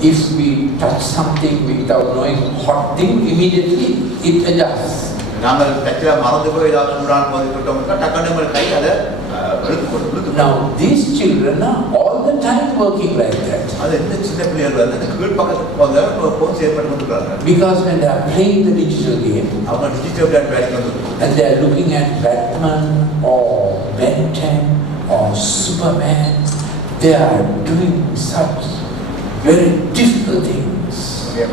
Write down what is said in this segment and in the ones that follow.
If we touch something without knowing hot thing, immediately it adjusts. Now these children are all the time working like that. Because when they are playing the digital game and they are looking at Batman or Ben 10 or Superman, they are doing such very difficult things. So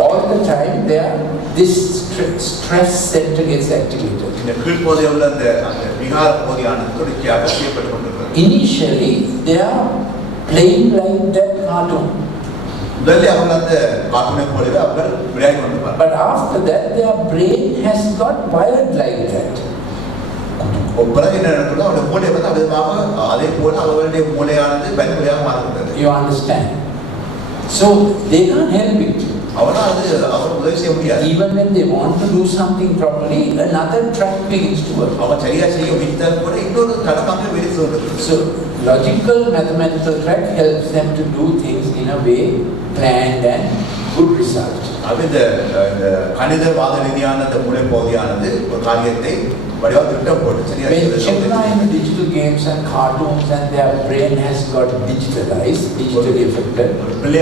all the time this stress center gets activated. Initially they are playing like that cartoon. But after that their brain has got wired like that. You understand? So they can't help it. Even when they want to do something properly, another track begins to work. So logical mathematical track helps them to do things in a way planned and good result. When children are in digital games and cartoons and their brain has got digitalized, digitally affected, and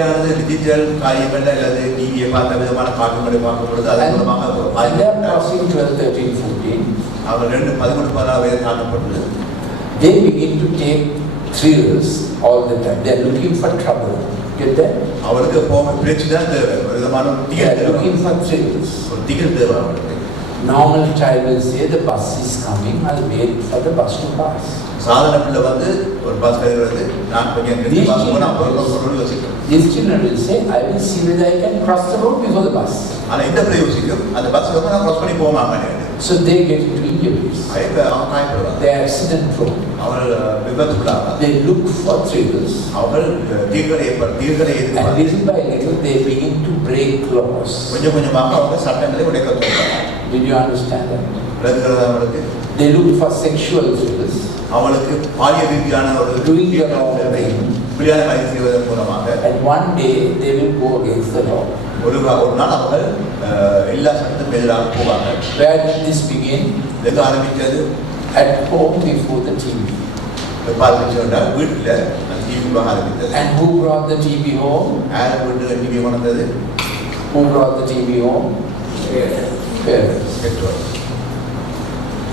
they are crossing 12, 13, 14, they begin to take thrills all the time. They are looking for trouble. Get that? They are looking for thrills. Normal child will say the bus is coming, I'll wait for the bus to pass. These children will say, I will see whether I can cross the road before the bus. So they get into injuries. They are accident prone. They look for thrills. And little by little they begin to break laws. Did you understand that? They look for sexual thrills. Doing the wrong thing. And one day they will go against the law. Where did this begin? At home before the TV. And who brought the TV home? Who brought the TV home? Parents.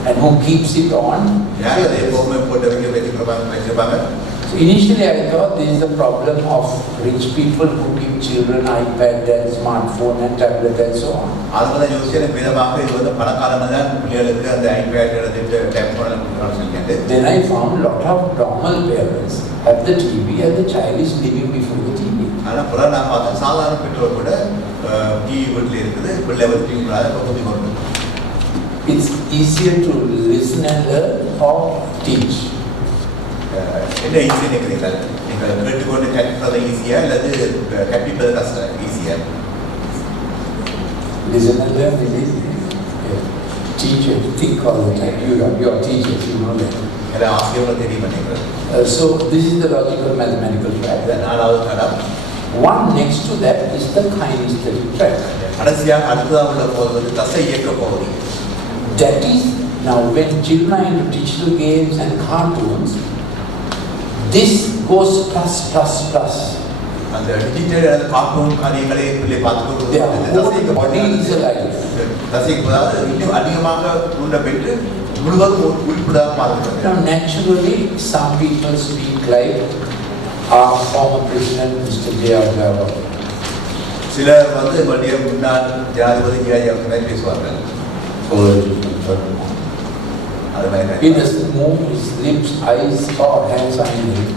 And who keeps it on? So initially I thought this is a problem of rich people who give children iPad and smartphone and tablet and so on. Then I found a lot of normal parents have the TV and the child is living before the TV. It's easier to listen and learn or teach. Listen and learn is easy. Teach and think all the time. You're teachers, you know that. So this is the logical mathematical track. One next to that is the kinesthetic track. That is, now when children are into digital games and cartoons, this goes plus. And the digital cartoon their whole body is alive. Now naturally, some people speak like our former president, Mr. J.R. Gawar. He doesn't move his lips, eyes or hands on anything.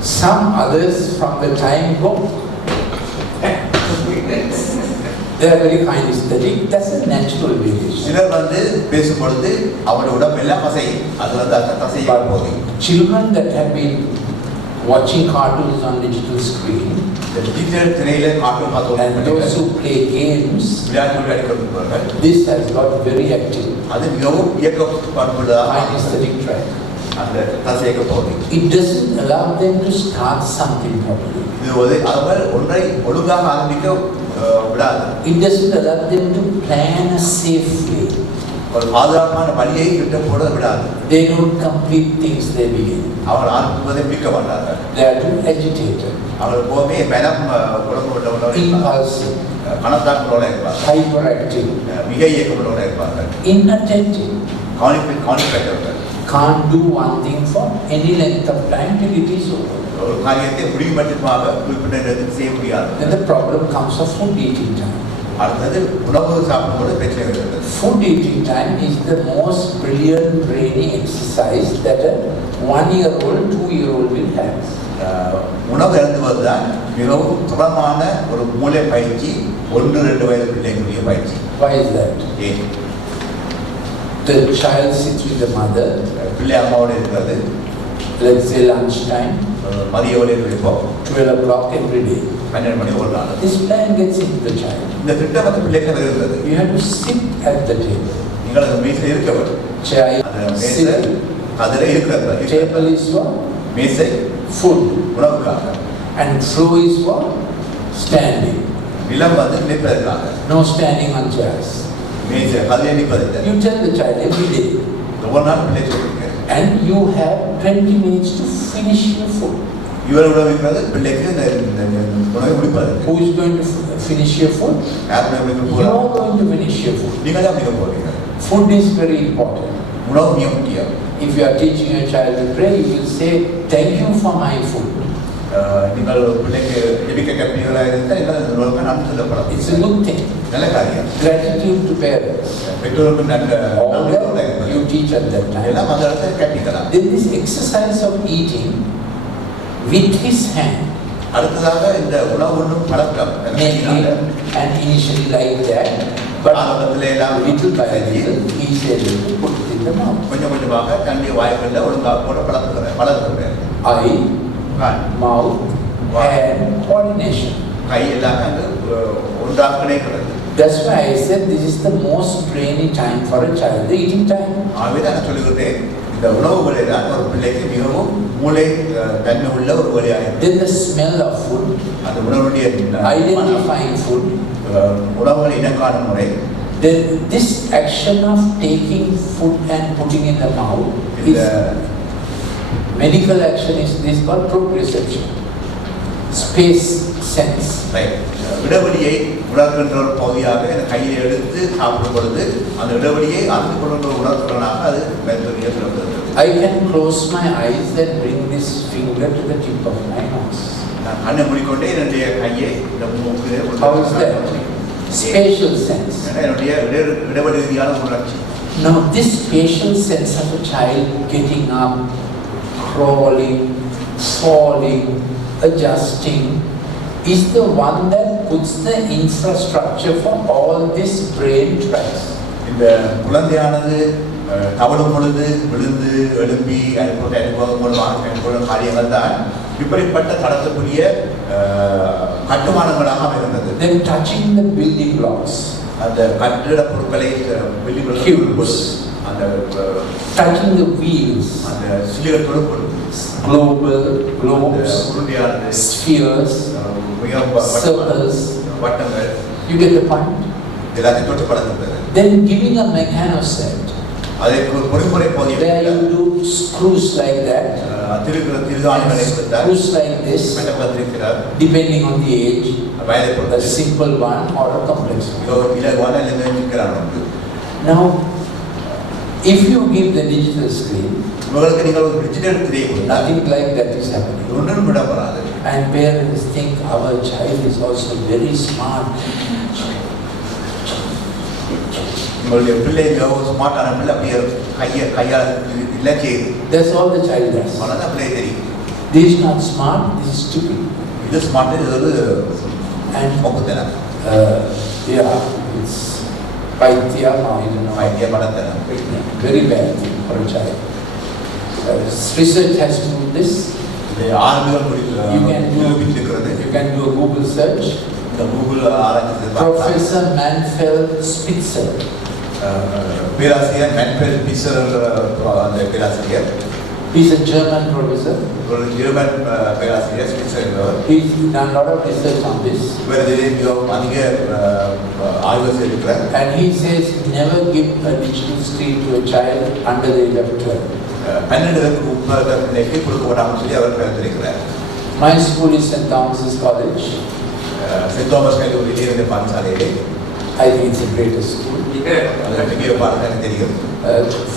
Some others from the time go. They are very kinesthetic. That's a natural variation. But children that have been watching cartoons on digital screen, and those who play games, this has got very active. Kinesthetic track. It doesn't allow them to start something properly. It doesn't allow them to plan a safe way. They don't complete things they begin. They are too agitated, impulsive, hyperactive, inattentive. Can't do one thing for any length of time till it is over. Then the problem comes of food eating time. Food eating time is the most brilliant brainy exercise that a 1-year-old, 2-year-old will have. Why is that? The child sits with the mother, let's say lunchtime, 12 o'clock every day. This plan gets into the child. You have to sit at the table. Chair, sit. Table is what? Food. And floor is what? Standing. No standing on chairs. You tell the child every day. And you have 20 minutes to finish your food. Who is going to finish your food? You are going to finish your food. Food is very important. If you are teaching your child to pray, you will say, thank you for my food. It's a good thing. Gratitude to parents. All that you teach at that time. Then this exercise of eating with his hand, and initially like that, but little by little he is able to put it in the mouth. Eye, mouth, hand coordination. That's why I said this is the most brainy time for a child, the eating time. Then the smell of food, identifying food. Then this action of taking food and putting in the mouth is medical action. Is this called proprioception, space sense. I can close my eyes and bring this finger to the tip of my nose. How is that? Spatial sense. Now this spatial sense of a child getting up, crawling, falling, adjusting is the one that puts the infrastructure for all these brain tracks. Then touching the building blocks, cubes, touching the wheels, globes, spheres, circles. You get the point? Then giving a mechanostat, where you do screws like that, screws like this, depending on the age, a simple one or a complex one. Now, if you give the digital screen, nothing like that is happening. And parents think our child is also very smart. That's all the child does. This is not smart, this is stupid. And yeah, it's paitya, I don't know. Very bad thing for a child. Research has proved this. You can do a Google search. Professor Manfred Spitzer. He's a German professor. He's done a lot of research on this. And he says never give a digital screen to a child under the age of 12. My school is St. Thomas's College. I think it's the greatest school.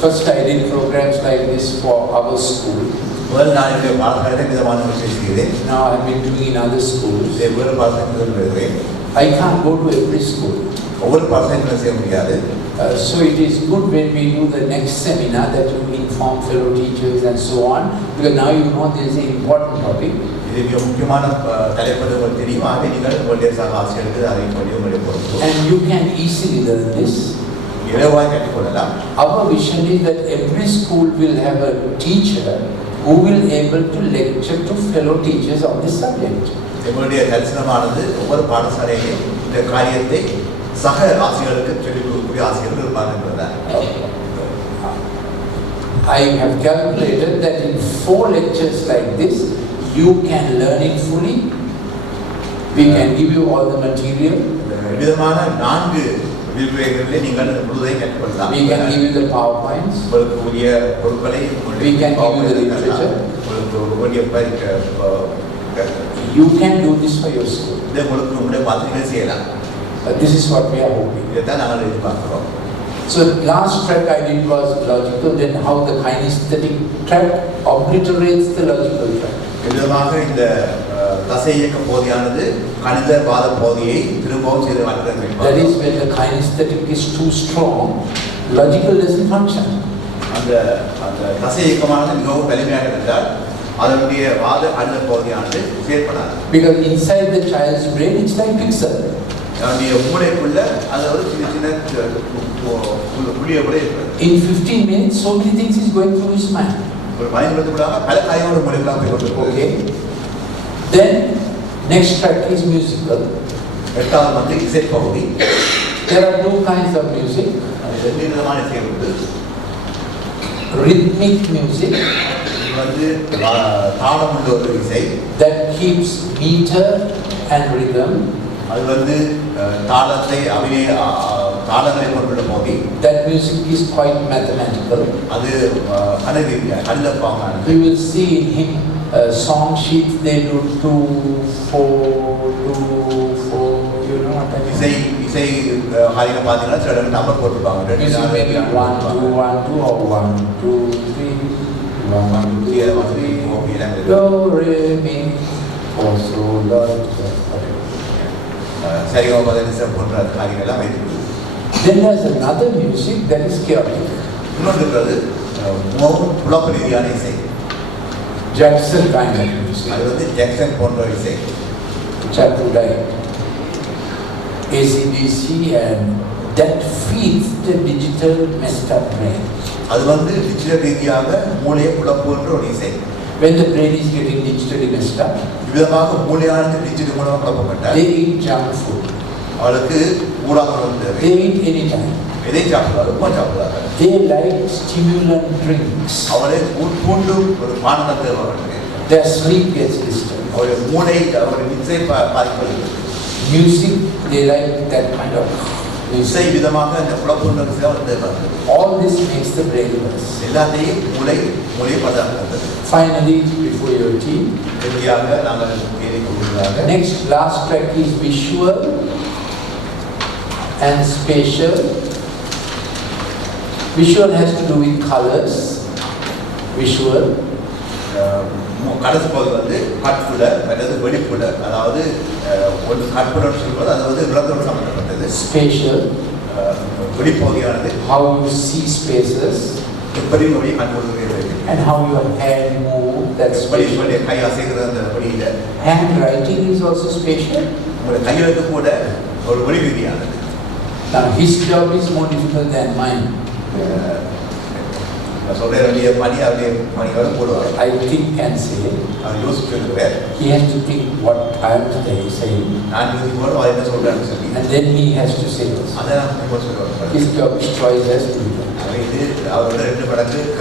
First I did programs like this for our school. Now I've been doing in other schools. I can't go to every school. So it is good when we do the next seminar that you inform fellow teachers and so on, because now you know this is an important topic. And you can easily learn this. Our vision is that every school will have a teacher who will be able to lecture to fellow teachers on this subject. I have calculated that in 4 lectures like this, you can learn it fully. We can give you all the material. We can give you the PowerPoints. We can give you the literature. You can do this for your school. This is what we are hoping. So last track I did was logical, then how the kinesthetic track obliterates the logical track. That is when the kinesthetic is too strong, logical doesn't function. Because inside the child's brain it's like pixel. In 15 minutes, so many things is going through his mind. Okay. Then, next track is musical. There are 2 kinds of music. Rhythmic music that keeps meter and rhythm. That music is quite mathematical. You will see in him song sheets, they do 2, 4, 2, 4, you know what I mean? Music maybe 1, 2, 1, 2 or 1, 2, 3, 1, 2, 3, 4, do, re, mi, fa, sol, la, Then there's another music that is chaotic. Jackson kind of music. Chapter died. ACDC, and that feeds the digital messed up brain. When the brain is getting digitally messed up, they eat junk food. They eat anytime. They like stimulant drinks. Their sleep gets disturbed. Music, they like that kind of music. All this makes the brain worse. Finally, before your tea, next last track is visual and spatial. Visual has to do with colors. Visual. Spatial. How you see spaces. And how your hand moves. That's spatial. Handwriting is also spatial. Now his job is more difficult than mine. சொல்ற வேண்டிய மணியோட போடுவார். I think and say. அவர் யோசிச்சு இருக்கிறார். He has to think what I am saying. நான் யோசிப்போம் அவர் என்ன சொல்றாருன்னு சொல்லி. And then he has to say this. அதான் நம்ம சொல்லுவோம். His choice has to be done. இது அவரோட 2 மடங்கு